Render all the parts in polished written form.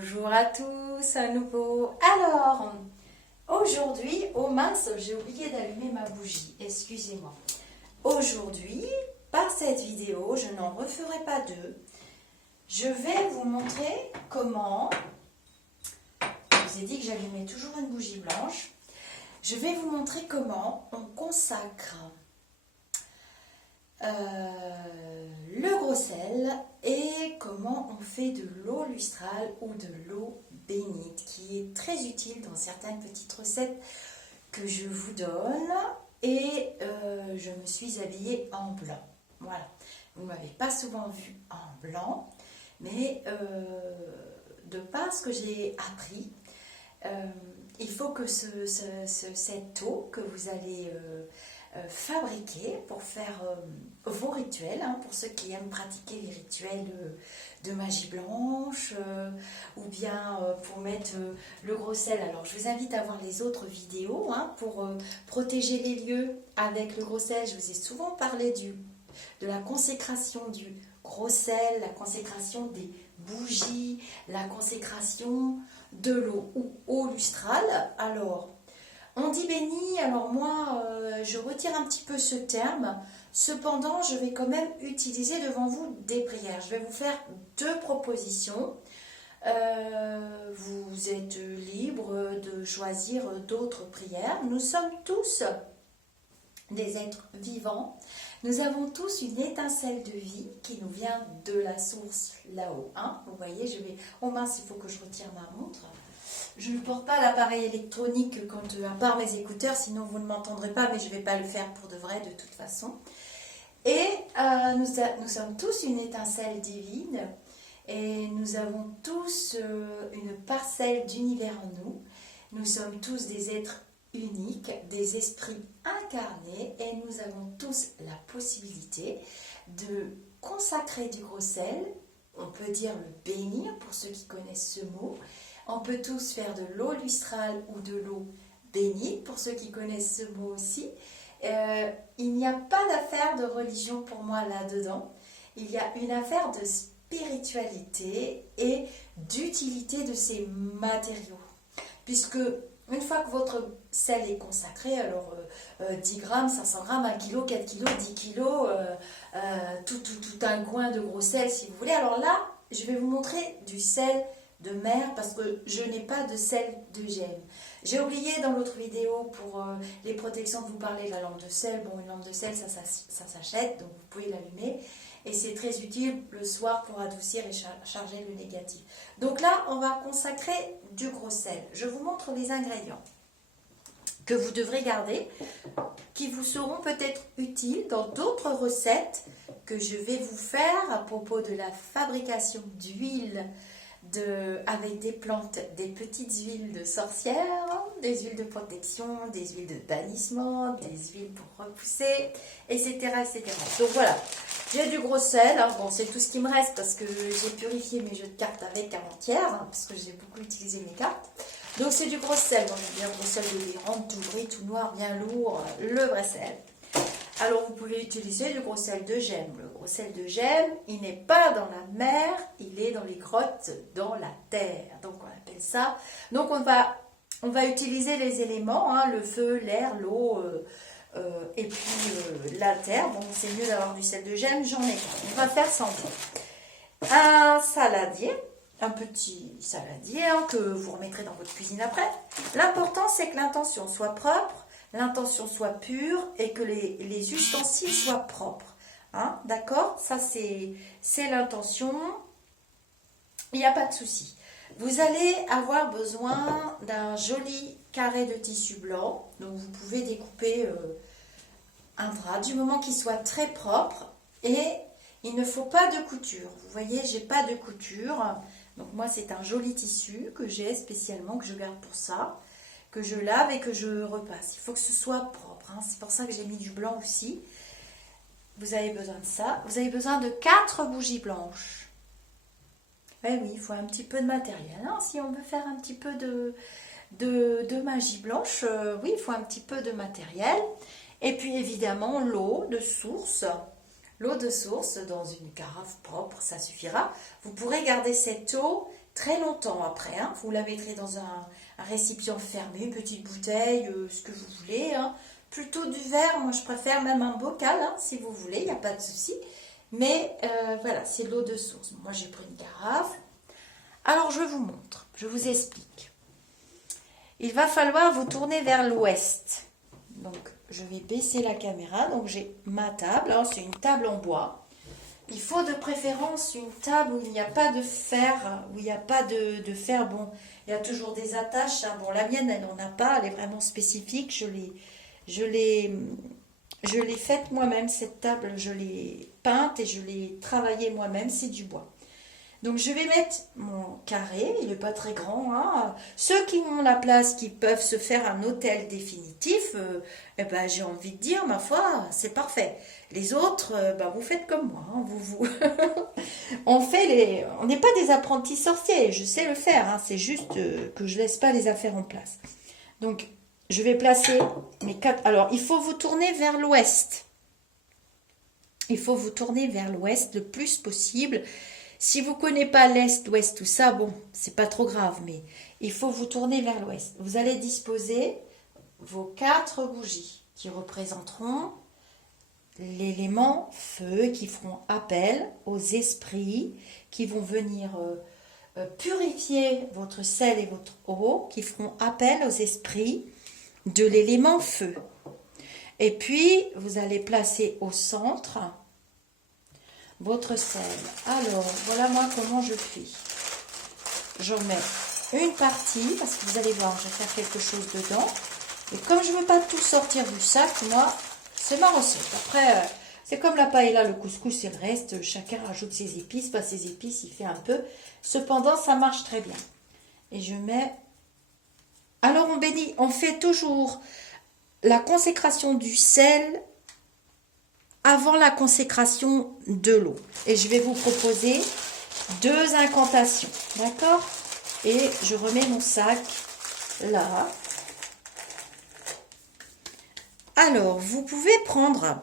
Bonjour à tous à nouveau. Alors, aujourd'hui, oh mince, j'ai oublié d'allumer ma bougie, excusez-moi. Aujourd'hui, par cette vidéo, je n'en referai pas deux. Je vais vous montrer comment, je vous ai dit que j'allumais toujours une bougie blanche, je vais vous montrer comment on consacre le gros sel et comment on fait de l'eau lustrale ou de l'eau bénite qui est très utile dans certaines petites recettes que je vous donne et je me suis habillée en blanc. Voilà, vous ne m'avez pas souvent vue en blanc, mais de par ce que j'ai appris, il faut que cette eau que vous allez fabriquer pour faire vos rituels, pour ceux qui aiment pratiquer les rituels de magie blanche ou bien pour mettre le gros sel. Alors je vous invite à voir les autres vidéos pour protéger les lieux avec le gros sel. Je vous ai souvent parlé de la consécration du gros sel, la consécration des bougies, la consécration de l'eau ou eau lustrale. Alors, on dit béni, alors moi, je retire un petit peu ce terme. Cependant, je vais quand même utiliser devant vous des prières. Je vais vous faire deux propositions. Vous êtes libre de choisir d'autres prières. Nous sommes tous des êtres vivants. Nous avons tous une étincelle de vie qui nous vient de la source là-haut. Vous voyez, je vais... Oh mince, il faut que je retire ma montre. Je ne porte pas l'appareil électronique à part mes écouteurs, sinon vous ne m'entendrez pas, mais je ne vais pas le faire pour de vrai de toute façon. Et nous sommes tous une étincelle divine et nous avons tous une parcelle d'univers en nous. Nous sommes tous des êtres uniques, des esprits incarnés et nous avons tous la possibilité de consacrer du gros sel, on peut dire le bénir pour ceux qui connaissent ce mot. On peut tous faire de l'eau lustrale ou de l'eau bénite, pour ceux qui connaissent ce mot aussi. Il n'y a pas d'affaire de religion pour moi là-dedans. Il y a une affaire de spiritualité et d'utilité de ces matériaux. Puisque une fois que votre sel est consacré, alors 10 grammes, 500 grammes, 1 kg, 4 kg, 10 kg, tout un coin de gros sel si vous voulez. Alors là, je vais vous montrer du sel de mer parce que je n'ai pas de sel de gemme. J'ai oublié dans l'autre vidéo pour les protections de vous parler de la lampe de sel. Bon, une lampe de sel, ça s'achète, donc vous pouvez l'allumer. Et c'est très utile le soir pour adoucir et charger le négatif. Donc là, on va consacrer du gros sel. Je vous montre les ingrédients que vous devrez garder, qui vous seront peut-être utiles dans d'autres recettes que je vais vous faire à propos de la fabrication d'huile avec des plantes, des petites huiles de sorcière, des huiles de protection, des huiles de bannissement, des huiles pour repousser, etc. etc. Donc voilà, j'ai du gros sel, bon c'est tout ce qui me reste parce que j'ai purifié mes jeux de cartes avec avant-hier, parce que j'ai beaucoup utilisé mes cartes. Donc c'est du gros sel, bon, j'ai bien gros sel de Guérande, tout gris, tout noir, bien lourd, le vrai sel. Alors, vous pouvez utiliser du gros sel de gemme. Le gros sel de gemme, il n'est pas dans la mer, il est dans les grottes, dans la terre. Donc, on appelle ça. Donc, on va utiliser les éléments, le feu, l'air, l'eau et puis la terre. Bon, c'est mieux d'avoir du sel de gemme, j'en ai pas. On va faire sans un saladier, un petit saladier que vous remettrez dans votre cuisine après. L'important, c'est que l'intention soit propre, l'intention soit pure et que les ustensiles soient propres. D'accord? Ça, c'est l'intention. Il n'y a pas de souci. Vous allez avoir besoin d'un joli carré de tissu blanc. Donc, vous pouvez découper un drap du moment qu'il soit très propre. Et il ne faut pas de couture. Vous voyez, j'ai pas de couture. Donc, moi, c'est un joli tissu que j'ai spécialement, que je garde pour ça, que je lave et que je repasse. Il faut que ce soit propre. C'est pour ça que j'ai mis du blanc aussi. Vous avez besoin de ça. Vous avez besoin de 4 bougies blanches. Oui, il faut un petit peu de matériel. Si on veut faire un petit peu de magie blanche, oui, il faut un petit peu de matériel. Et puis évidemment, l'eau de source. L'eau de source dans une carafe propre, ça suffira. Vous pourrez garder cette eau très longtemps après. Hein. Vous la mettrez dans un récipient fermé, une petite bouteille, ce que vous voulez. Hein. Plutôt du verre, moi je préfère même un bocal, hein, si vous voulez, il n'y a pas de souci. Mais voilà, c'est l'eau de source. Moi j'ai pris une carafe. Alors je vous montre, je vous explique. Il va falloir vous tourner vers l'ouest. Donc je vais baisser la caméra. Donc j'ai ma table, alors c'est une table en bois. Il faut de préférence une table où il n'y a pas de fer, où il n'y a pas de fer. Bon, il y a toujours des attaches. Hein. Bon, la mienne, elle n'en a pas, elle est vraiment spécifique. Je l'ai faite moi-même, cette table. Je l'ai peinte et je l'ai travaillée moi-même. C'est du bois. Donc, je vais mettre mon carré. Il n'est pas très grand. Hein. Ceux qui ont la place, qui peuvent se faire un hôtel définitif, eh ben, j'ai envie de dire, ma foi, c'est parfait. Les autres, vous faites comme moi. Hein, on n'est pas des apprentis sorciers. Je sais le faire. Hein, c'est juste que je laisse pas les affaires en place. Donc, je vais placer mes 4. Alors, il faut vous tourner vers l'ouest. Il faut vous tourner vers l'ouest le plus possible. Si vous ne connaissez pas l'est, l'ouest, tout ça, bon, c'est pas trop grave, mais il faut vous tourner vers l'ouest. Vous allez disposer vos 4 bougies qui représenteront l'élément feu, qui feront appel aux esprits, qui vont venir purifier votre sel et votre eau, qui feront appel aux esprits de l'élément feu. Et puis, vous allez placer au centre votre sel. Alors, voilà moi comment je fais. J'en mets une partie, parce que vous allez voir, je vais faire quelque chose dedans. Et comme je ne veux pas tout sortir du sac, moi, c'est ma recette. Après, c'est comme la paella, le couscous et le reste. Chacun rajoute ses épices. Pas ses épices, il fait un peu. Cependant, ça marche très bien. Et je mets... Alors, on bénit, on fait toujours la consécration du sel avant la consécration de l'eau. Et je vais vous proposer 2 incantations. D'accord? Et je remets mon sac là. Alors, vous pouvez prendre...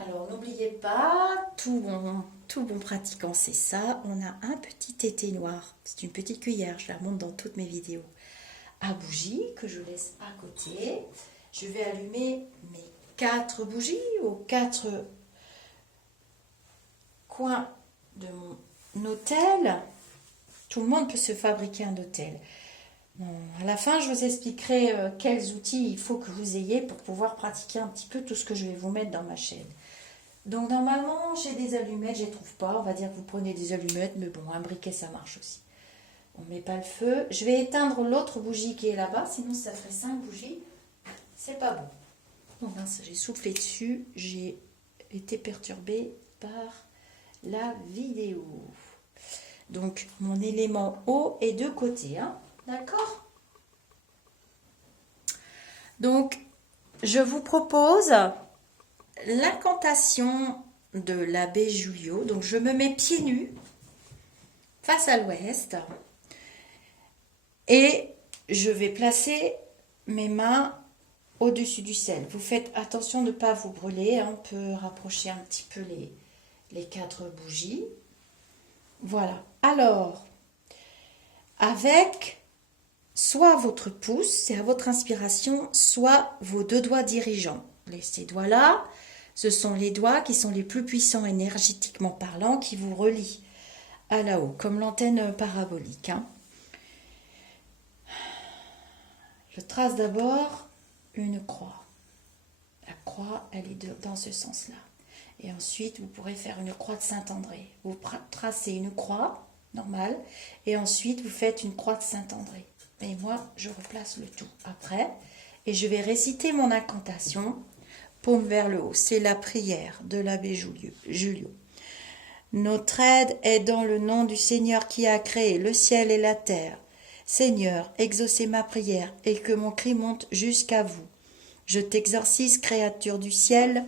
Alors, n'oubliez pas, tout bon pratiquant, c'est ça. On a un petit été noir. C'est une petite cuillère, je la montre dans toutes mes vidéos. À bougie que je laisse à côté. Je vais allumer mes 4 bougies aux 4 coins de mon hôtel. Tout le monde peut se fabriquer un hôtel. Bon, à la fin, je vous expliquerai quels outils il faut que vous ayez pour pouvoir pratiquer un petit peu tout ce que je vais vous mettre dans ma chaîne. Donc, normalement, j'ai des allumettes, je ne les trouve pas. On va dire que vous prenez des allumettes, mais bon, un briquet, ça marche aussi. On ne met pas le feu. Je vais éteindre l'autre bougie qui est là-bas, sinon ça ferait 5 bougies. C'est pas bon. Bon, mince, j'ai soufflé dessus. J'ai été perturbée par la vidéo. Donc, mon élément eau est de côté. Hein. D'accord? Donc, je vous propose l'incantation de l'abbé Julio. Donc, je me mets pieds nus face à l'ouest. Et je vais placer mes mains au-dessus du sel. Vous faites attention de ne pas vous brûler. Hein. On peut rapprocher un petit peu les 4 bougies. Voilà. Alors, avec soit votre pouce, c'est à votre inspiration, soit vos 2 doigts dirigeants. Ces doigts-là, ce sont les doigts qui sont les plus puissants énergétiquement parlant, qui vous relient à là-haut, comme l'antenne parabolique. Hein. Je trace d'abord une croix. La croix, elle est dans ce sens-là. Et ensuite, vous pourrez faire une croix de Saint-André. Vous tracez une croix normale et ensuite, vous faites une croix de Saint-André. Et moi, je replace le tout après. Et je vais réciter mon incantation, paume vers le haut. C'est la prière de l'abbé Julio. Notre aide est dans le nom du Seigneur qui a créé le ciel et la terre. Seigneur, exaucez ma prière et que mon cri monte jusqu'à vous. Je t'exorcise, créature du ciel.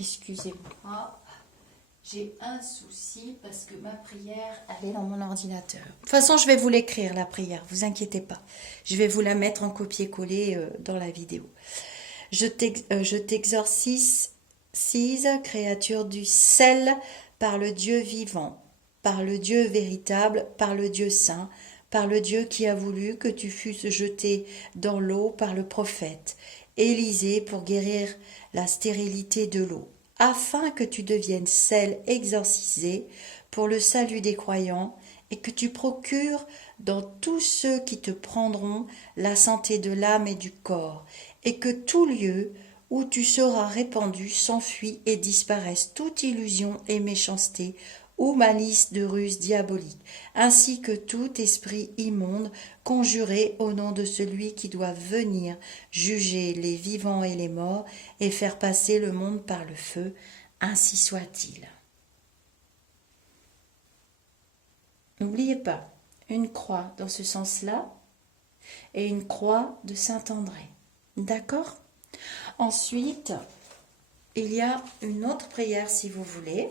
Excusez-moi, j'ai un souci parce que ma prière, elle est dans mon ordinateur. De toute façon, je vais vous l'écrire, la prière, vous inquiétez pas. Je vais vous la mettre en copier-coller dans la vidéo. Je t'exorcise, t'exorcise, créature du sel, par le Dieu vivant, par le Dieu véritable, par le Dieu saint, par le Dieu qui a voulu que tu fusses jeté dans l'eau par le prophète Élisée pour guérir la stérilité de l'eau, afin que tu deviennes sel exorcisé pour le salut des croyants et que tu procures dans tous ceux qui te prendront la santé de l'âme et du corps, et que tout lieu où tu seras répandu s'enfuit et disparaisse toute illusion et méchanceté ou malice de ruse diabolique, ainsi que tout esprit immonde conjuré au nom de celui qui doit venir juger les vivants et les morts et faire passer le monde par le feu, ainsi soit-il. N'oubliez pas, une croix dans ce sens-là et une croix de Saint-André. D'accord ? Ensuite, il y a une autre prière si vous voulez.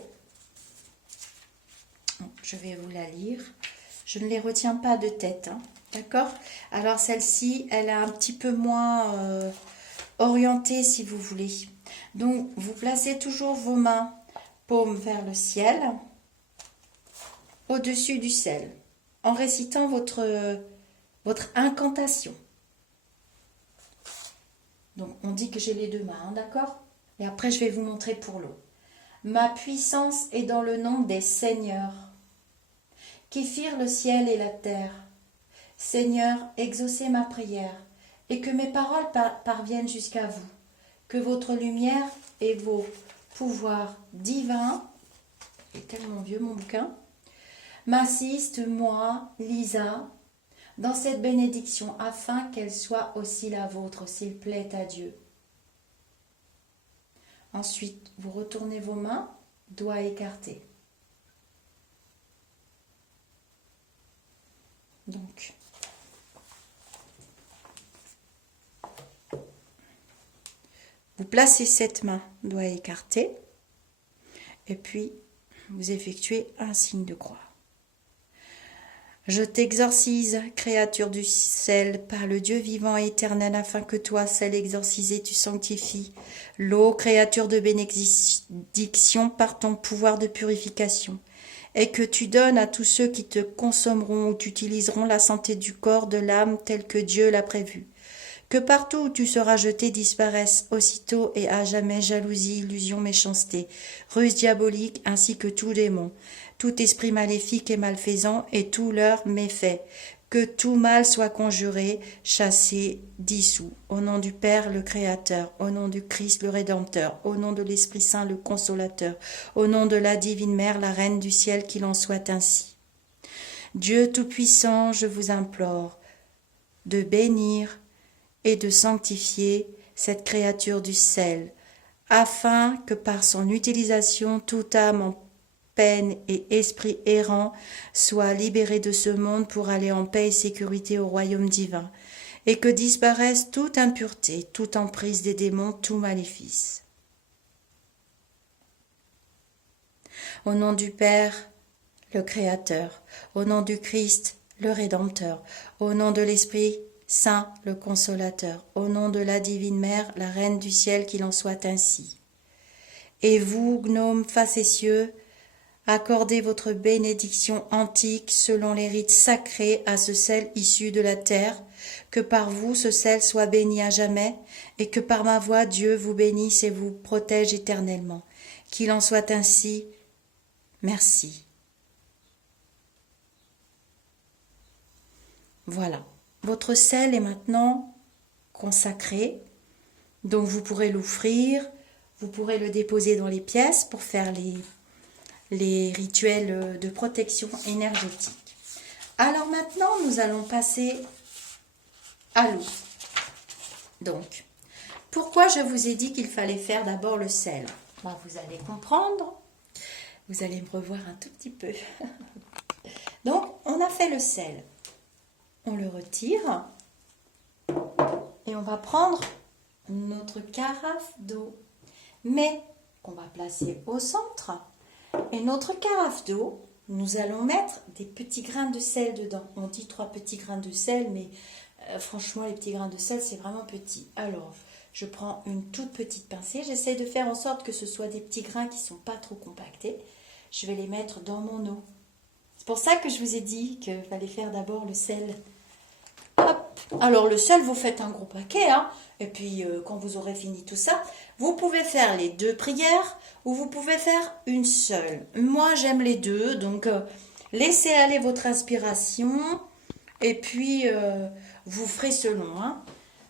Je vais vous la lire. Je ne les retiens pas de tête. D'accord ? Alors celle-ci, elle est un petit peu moins orientée si vous voulez. Donc, vous placez toujours vos mains paumes vers le ciel, au-dessus du sel, en récitant votre incantation. Donc, on dit que j'ai les deux mains, d'accord ? Et après, je vais vous montrer pour l'eau. Ma puissance est dans le nom des seigneurs, qui firent le ciel et la terre. Seigneur, exaucez ma prière, et que mes paroles parviennent jusqu'à vous, que votre lumière et vos pouvoirs divins, c'est tellement vieux mon bouquin, m'assistent, moi, Lisa, dans cette bénédiction, afin qu'elle soit aussi la vôtre, s'il plaît à Dieu. Ensuite, vous retournez vos mains, doigts écartés. Donc, vous placez cette main, doigts écartés, et puis vous effectuez un signe de croix. Je t'exorcise, créature du sel, par le Dieu vivant et éternel, afin que toi, sel exorcisé, tu sanctifies l'eau, créature de bénédiction, par ton pouvoir de purification, et que tu donnes à tous ceux qui te consommeront ou t'utiliseront la santé du corps, de l'âme, telle que Dieu l'a prévu. Que partout où tu seras jeté disparaisse aussitôt et à jamais jalousie, illusion, méchanceté, ruse diabolique, ainsi que tout démon, tout esprit maléfique et malfaisant et tous leurs méfaits. Que tout mal soit conjuré, chassé, dissous. Au nom du Père, le Créateur, au nom du Christ, le Rédempteur, au nom de l'Esprit Saint, le Consolateur, au nom de la Divine Mère, la Reine du ciel, qu'il en soit ainsi. Dieu Tout-Puissant, je vous implore de bénir et de sanctifier cette créature du sel, afin que par son utilisation toute âme en peine et esprit errant soit libéré de ce monde pour aller en paix et sécurité au royaume divin, et que disparaisse toute impureté, toute emprise des démons, tout maléfice. Au nom du Père, le Créateur, au nom du Christ, le Rédempteur, au nom de l'Esprit Saint, le Consolateur, au nom de la Divine Mère, la Reine du ciel, qu'il en soit ainsi. Et vous, gnomes facétieux, accordez votre bénédiction antique selon les rites sacrés à ce sel issu de la terre, que par vous ce sel soit béni à jamais, et que par ma voix Dieu vous bénisse et vous protège éternellement. Qu'il en soit ainsi. Merci. Voilà. Votre sel est maintenant consacré, donc vous pourrez l'offrir, vous pourrez le déposer dans les pièces pour faire les rituels de protection énergétique. Alors maintenant, nous allons passer à l'eau. Donc, pourquoi je vous ai dit qu'il fallait faire d'abord le sel ? Vous allez comprendre, vous allez me revoir un tout petit peu. Donc, on a fait le sel. On le retire et on va prendre notre carafe d'eau, mais qu'on va placer au centre. Et notre carafe d'eau, nous allons mettre des petits grains de sel dedans. On dit 3 petits grains de sel, mais franchement, les petits grains de sel, c'est vraiment petit. Alors, Je prends une toute petite pincée. J'essaie de faire en sorte que ce soit des petits grains qui ne sont pas trop compactés. Je vais les mettre dans mon eau. C'est pour ça que je vous ai dit qu'il fallait faire d'abord le sel. Hop. Alors le sel, vous faites un gros paquet. Hein. Et puis quand vous aurez fini tout ça, vous pouvez faire les 2 prières ou vous pouvez faire une seule. Moi, j'aime les 2. Donc laissez aller votre inspiration. Et puis vous ferez selon. Hein.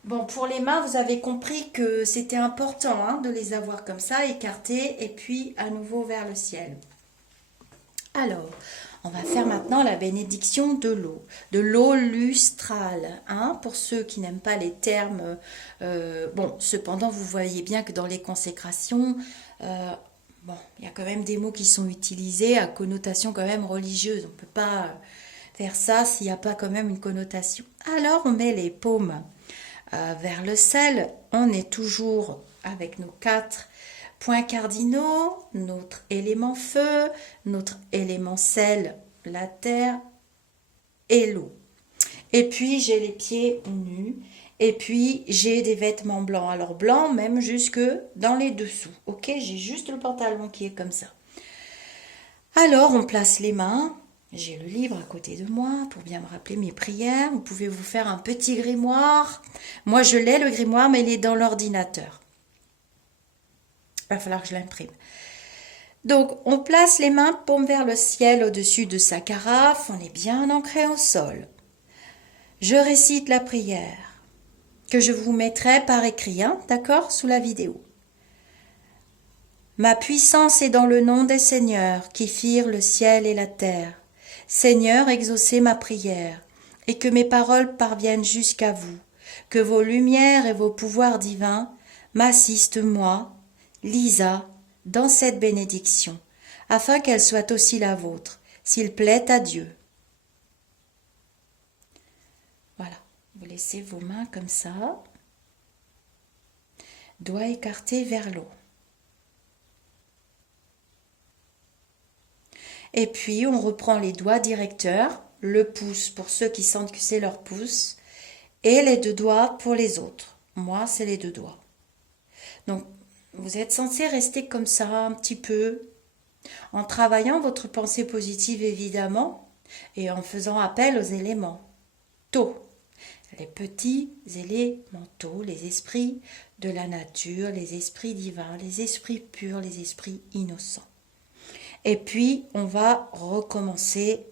Bon, pour les mains, vous avez compris que c'était important hein, de les avoir comme ça, écartés, et puis à nouveau vers le ciel. Alors, on va faire maintenant la bénédiction de l'eau lustrale. Hein, pour ceux qui n'aiment pas les termes, bon, cependant, vous voyez bien que dans les consécrations, bon, il y a quand même des mots qui sont utilisés à connotation quand même religieuse. On ne peut pas faire ça s'il n'y a pas quand même une connotation. Alors, on met les paumes vers le sel, on est toujours avec nos 4 points cardinaux, notre élément feu, notre élément sel, la terre et l'eau. Et puis j'ai les pieds nus et puis j'ai des vêtements blancs. Alors blancs même jusque dans les dessous. Ok, j'ai juste le pantalon qui est comme ça. Alors on place les mains. J'ai le livre à côté de moi pour bien me rappeler mes prières. Vous pouvez vous faire un petit grimoire. Moi, je l'ai, le grimoire, mais il est dans l'ordinateur. Il va falloir que je l'imprime. Donc, on place les mains paume vers le ciel au-dessus de sa carafe. On est bien ancré au sol. Je récite la prière que je vous mettrai par écrit, hein, d'accord, sous la vidéo. Ma puissance est dans le nom des seigneurs qui firent le ciel et la terre. Seigneur, exaucez ma prière, et que mes paroles parviennent jusqu'à vous, que vos lumières et vos pouvoirs divins m'assistent, moi, Lisa, dans cette bénédiction, afin qu'elle soit aussi la vôtre, s'il plaît à Dieu. Voilà, vous laissez vos mains comme ça, doigts écartés vers l'eau. Et puis, on reprend les doigts directeurs, le pouce pour ceux qui sentent que c'est leur pouce, et les 2 doigts pour les autres. Moi, c'est les 2 doigts. Donc, vous êtes censé rester comme ça un petit peu, en travaillant votre pensée positive évidemment, et en faisant appel aux éléments. Les petits élémentaux, les esprits de la nature, les esprits divins, les esprits purs, les esprits innocents. Et puis, on va recommencer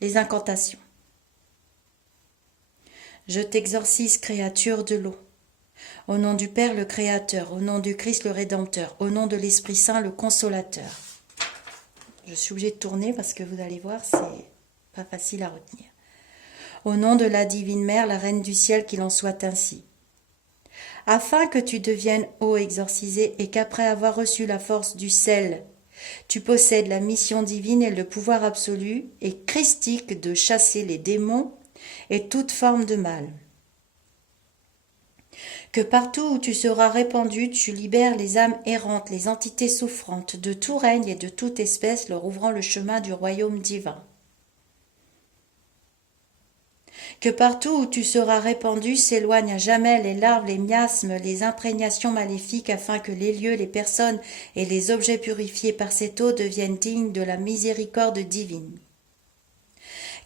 les incantations. Je t'exorcise, créature de l'eau. Au nom du Père, le Créateur, au nom du Christ, le Rédempteur, au nom de l'Esprit Saint, le Consolateur. Je suis obligée de tourner parce que vous allez voir, c'est pas facile à retenir. Au nom de la Divine Mère, la Reine du Ciel, qu'il en soit ainsi. Afin que tu deviennes, ô exorcisé, et qu'après avoir reçu la force du sel, tu possèdes la mission divine et le pouvoir absolu et christique de chasser les démons et toute forme de mal. Que partout où tu seras répandu, tu libères les âmes errantes, les entités souffrantes, de tout règne et de toute espèce, leur ouvrant le chemin du royaume divin. Que partout où tu seras répandu s'éloignent à jamais les larves, les miasmes, les imprégnations maléfiques, afin que les lieux, les personnes et les objets purifiés par cette eau deviennent dignes de la miséricorde divine.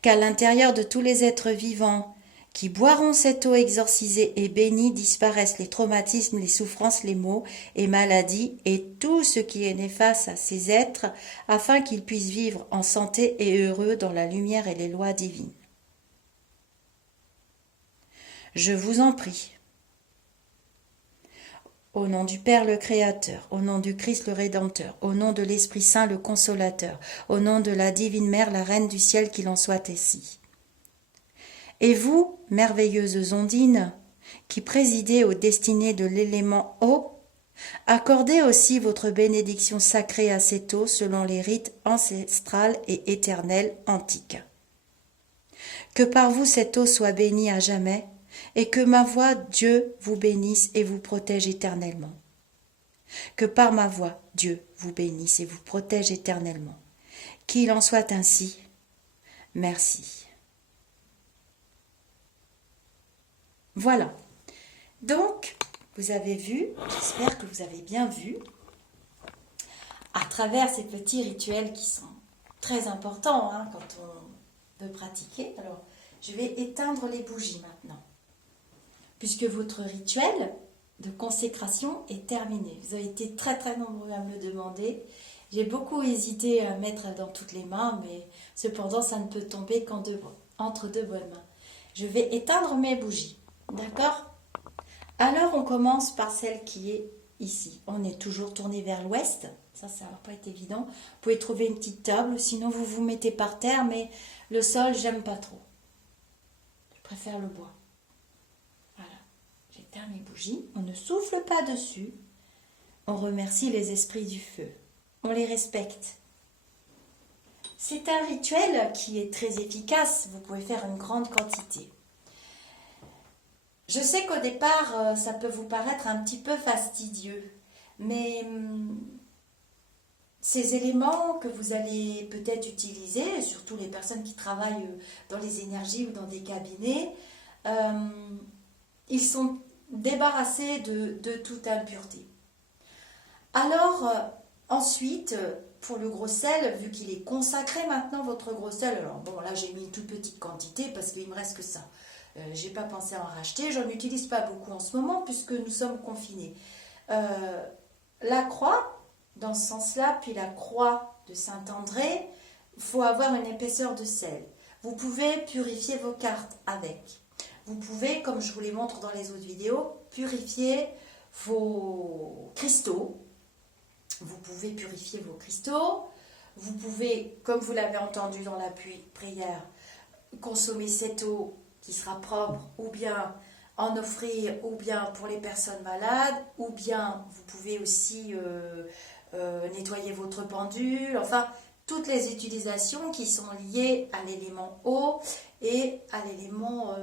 Qu'à l'intérieur de tous les êtres vivants qui boiront cette eau exorcisée et bénie disparaissent les traumatismes, les souffrances, les maux et maladies et tout ce qui est néfaste à ces êtres, afin qu'ils puissent vivre en santé et heureux dans la lumière et les lois divines. Je vous en prie. Au nom du Père le Créateur, au nom du Christ le Rédempteur, au nom de l'Esprit Saint le Consolateur, au nom de la Divine Mère, la Reine du Ciel, qu'il en soit ainsi. Et vous, merveilleuses ondines, qui présidez aux destinées de l'élément eau, accordez aussi votre bénédiction sacrée à cette eau selon les rites ancestrales et éternels antiques. Que par vous cette eau soit bénie à jamais, et que ma voix, Dieu, vous bénisse et vous protège éternellement. Que par ma voix, Dieu vous bénisse et vous protège éternellement. Qu'il en soit ainsi. Merci. Voilà. Donc, vous avez vu, j'espère que vous avez bien vu, à travers ces petits rituels qui sont très importants hein, quand on veut pratiquer. Alors, je vais éteindre les bougies maintenant, puisque votre rituel de consécration est terminé. Vous avez été très très nombreux à me le demander. J'ai beaucoup hésité à mettre dans toutes les mains, mais cependant, ça ne peut tomber entre deux bonnes mains. Je vais éteindre mes bougies, d'accord? Alors, on commence par celle qui est ici. On est toujours tourné vers l'ouest. Ça va pas être évident. Vous pouvez trouver une petite table, sinon vous vous mettez par terre, mais le sol, j'aime pas trop. Je préfère le bois. Voilà, j'éteins mes bougies. On ne souffle pas dessus. On remercie les esprits du feu. On les respecte. C'est un rituel qui est très efficace. Vous pouvez faire une grande quantité. Je sais qu'au départ, ça peut vous paraître un petit peu fastidieux, mais ces éléments que vous allez peut-être utiliser, surtout les personnes qui travaillent dans les énergies ou dans des cabinets, ils sont débarrassés de toute impureté. Alors, ensuite, pour le gros sel, vu qu'il est consacré maintenant, votre gros sel, alors bon, là j'ai mis une toute petite quantité parce qu'il ne me reste que ça. J'ai pas pensé à en racheter, j'en utilise pas beaucoup en ce moment puisque nous sommes confinés. La croix, dans ce sens-là, puis la croix de Saint-André, il faut avoir une épaisseur de sel. Vous pouvez purifier vos cartes avec. Vous pouvez, comme je vous les montre dans les autres vidéos, purifier vos cristaux. Vous pouvez purifier vos cristaux. Vous pouvez, comme vous l'avez entendu dans la prière, consommer cette eau qui sera propre, ou bien en offrir, ou bien pour les personnes malades, ou bien vous pouvez aussi nettoyer votre pendule, enfin toutes les utilisations qui sont liées à l'élément eau et à l'élément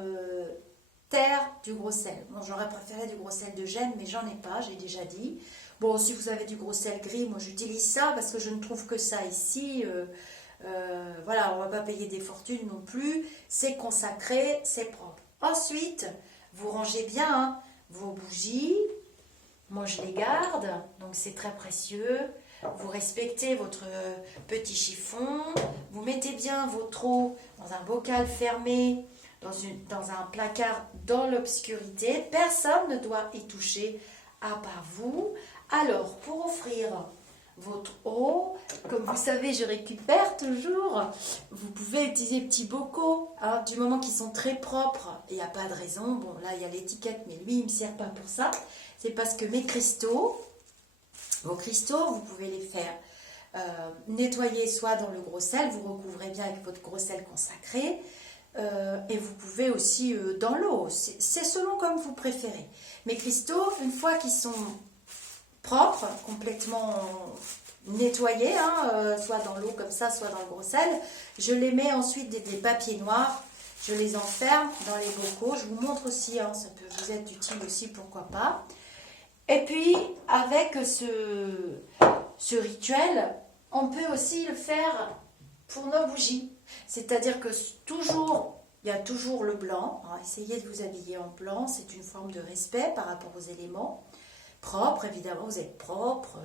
terre du gros sel. Bon, j'aurais préféré du gros sel de gemme, mais j'en ai pas, j'ai déjà dit. Bon, si vous avez du gros sel gris, moi j'utilise ça parce que je ne trouve que ça ici. Voilà, on ne va pas payer des fortunes non plus. C'est consacré, c'est propre. Ensuite, vous rangez bien hein, vos bougies. Moi, je les garde, donc c'est très précieux. Vous respectez votre petit chiffon. Vous mettez bien votre eau dans un bocal fermé, dans un placard dans l'obscurité. Personne ne doit y toucher à part vous. Alors, pour offrir votre eau, comme vous savez, je récupère toujours. Vous pouvez utiliser petits bocaux, hein, du moment qu'ils sont très propres. Il n'y a pas de raison. Bon, là, il y a l'étiquette, mais lui, il ne me sert pas pour ça. C'est parce que mes cristaux, vos cristaux, vous pouvez les faire nettoyer soit dans le gros sel, vous recouvrez bien avec votre gros sel consacré, et vous pouvez aussi dans l'eau. C'est selon comme vous préférez. Mes cristaux, une fois qu'ils sont propres, complètement nettoyés, hein, soit dans l'eau comme ça, soit dans le gros sel, je les mets ensuite des papiers noirs, je les enferme dans les bocaux. Je vous montre aussi, hein, ça peut vous être utile aussi, pourquoi pas. Et puis, avec ce rituel, on peut aussi le faire pour nos bougies. C'est-à-dire que il y a toujours le blanc. Hein, essayez de vous habiller en blanc, c'est une forme de respect par rapport aux éléments. Propre, évidemment, vous êtes propre.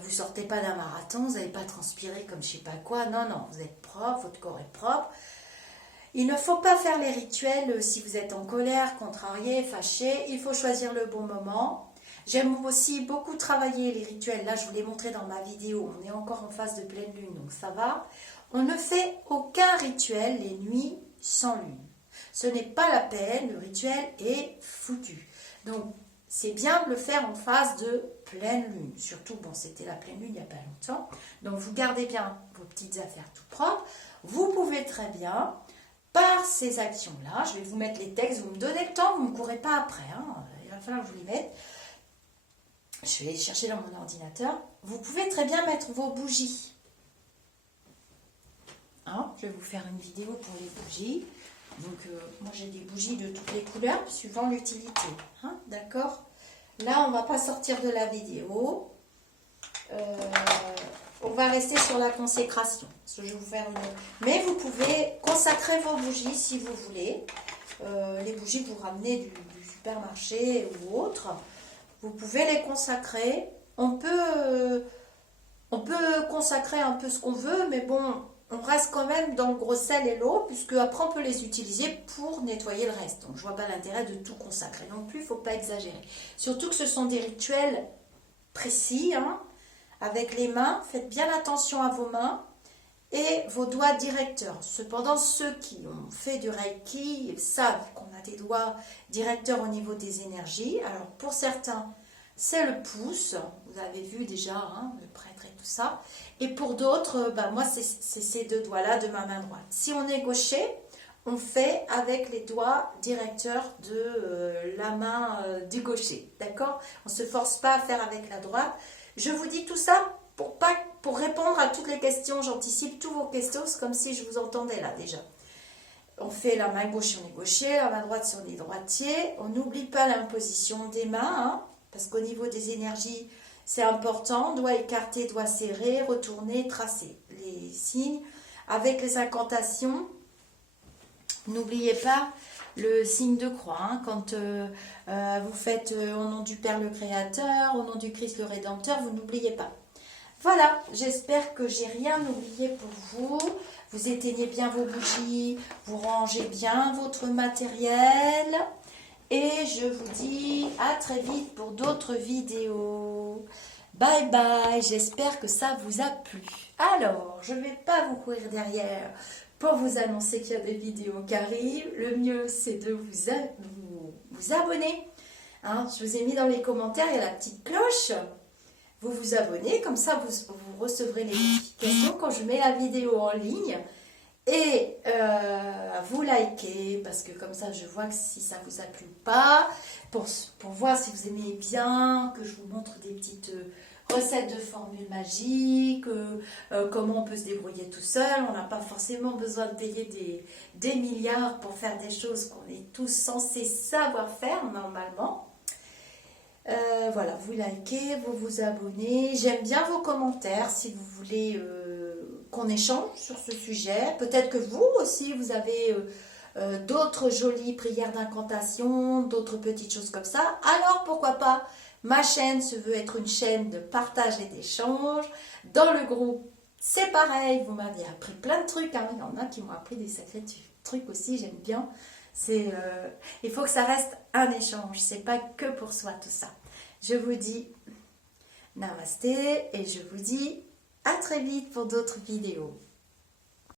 Vous sortez pas d'un marathon, vous n'allez pas transpirer comme je sais pas quoi. Non, non, vous êtes propre, votre corps est propre. Il ne faut pas faire les rituels si vous êtes en colère, contrarié, fâché. Il faut choisir le bon moment. J'aime aussi beaucoup travailler les rituels. Là, je vous l'ai montré dans ma vidéo. On est encore en phase de pleine lune, donc ça va. On ne fait aucun rituel les nuits sans lune. Ce n'est pas la peine, le rituel est foutu. Donc, c'est bien de le faire en phase de pleine lune. Surtout, bon, c'était la pleine lune il n'y a pas longtemps. Donc, vous gardez bien vos petites affaires toutes propres. Vous pouvez très bien, par ces actions-là, je vais vous mettre les textes, vous me donnez le temps, vous ne me courez pas après. Hein, il va falloir que je vous les mette. Je vais les chercher dans mon ordinateur. Vous pouvez très bien mettre vos bougies. Hein, je vais vous faire une vidéo pour les bougies. Donc, moi, j'ai des bougies de toutes les couleurs, suivant l'utilité. Hein, d'accord? Là, on ne va pas sortir de la vidéo. On va rester sur la consécration. Parce que je vais vous faire une... Mais vous pouvez consacrer vos bougies si vous voulez. les bougies que vous ramenez du supermarché ou autre, vous pouvez les consacrer. On peut consacrer un peu ce qu'on veut, mais bon, on reste quand même dans le gros sel et l'eau, puisque après on peut les utiliser pour nettoyer le reste. Donc je vois pas l'intérêt de tout consacrer non plus, il ne faut pas exagérer. Surtout que ce sont des rituels précis, hein, avec les mains. Faites bien attention à vos mains et vos doigts directeurs. Cependant, ceux qui ont fait du Reiki savent qu'on a des doigts directeurs au niveau des énergies. Alors pour certains, c'est le pouce, vous avez vu déjà, hein, le prêtre et tout ça. Et pour d'autres, moi c'est ces deux doigts-là de ma main droite. Si on est gaucher, on fait avec les doigts directeurs de la main du gaucher, d'accord? On ne se force pas à faire avec la droite. Je vous dis tout ça pour répondre à toutes les questions, j'anticipe tous vos questions, c'est comme si je vous entendais là déjà. On fait la main gauche si on est gaucher, la main droite si on est droitier. On n'oublie pas l'imposition des mains, hein, parce qu'au niveau des énergies, c'est important. Doigts écartés, doigts serrés, retourner, tracer les signes. Avec les incantations, n'oubliez pas le signe de croix. Hein, quand vous faites au nom du Père le Créateur, au nom du Christ le Rédempteur, vous n'oubliez pas. Voilà, j'espère que j'ai rien oublié pour vous. Vous éteignez bien vos bougies, vous rangez bien votre matériel. Et je vous dis à très vite pour d'autres vidéos. Bye bye, j'espère que ça vous a plu. Alors, je ne vais pas vous courir derrière pour vous annoncer qu'il y a des vidéos qui arrivent. Le mieux, c'est de vous abonner. Hein, je vous ai mis dans les commentaires, il y a la petite cloche. Vous vous abonnez, comme ça vous recevrez les notifications quand je mets la vidéo en ligne. Et vous likez, parce que comme ça je vois que si ça vous a plu ou pas, pour voir si vous aimez bien, que je vous montre des petites recettes de formules magiques, comment on peut se débrouiller tout seul. On n'a pas forcément besoin de payer des milliards pour faire des choses qu'on est tous censés savoir faire normalement. Voilà, vous likez, vous vous abonnez. J'aime bien vos commentaires si vous voulez qu'on échange sur ce sujet. Peut-être que vous aussi, vous avez d'autres jolies prières d'incantation, d'autres petites choses comme ça. Alors, pourquoi pas, ma chaîne se veut être une chaîne de partage et d'échange. Dans le groupe, c'est pareil, vous m'avez appris plein de trucs. Hein. Il y en a qui m'ont appris des sacrés trucs aussi, j'aime bien. Il faut que ça reste un échange, c'est pas que pour soi tout ça. Je vous dis namasté et je vous dis à très vite pour d'autres vidéos.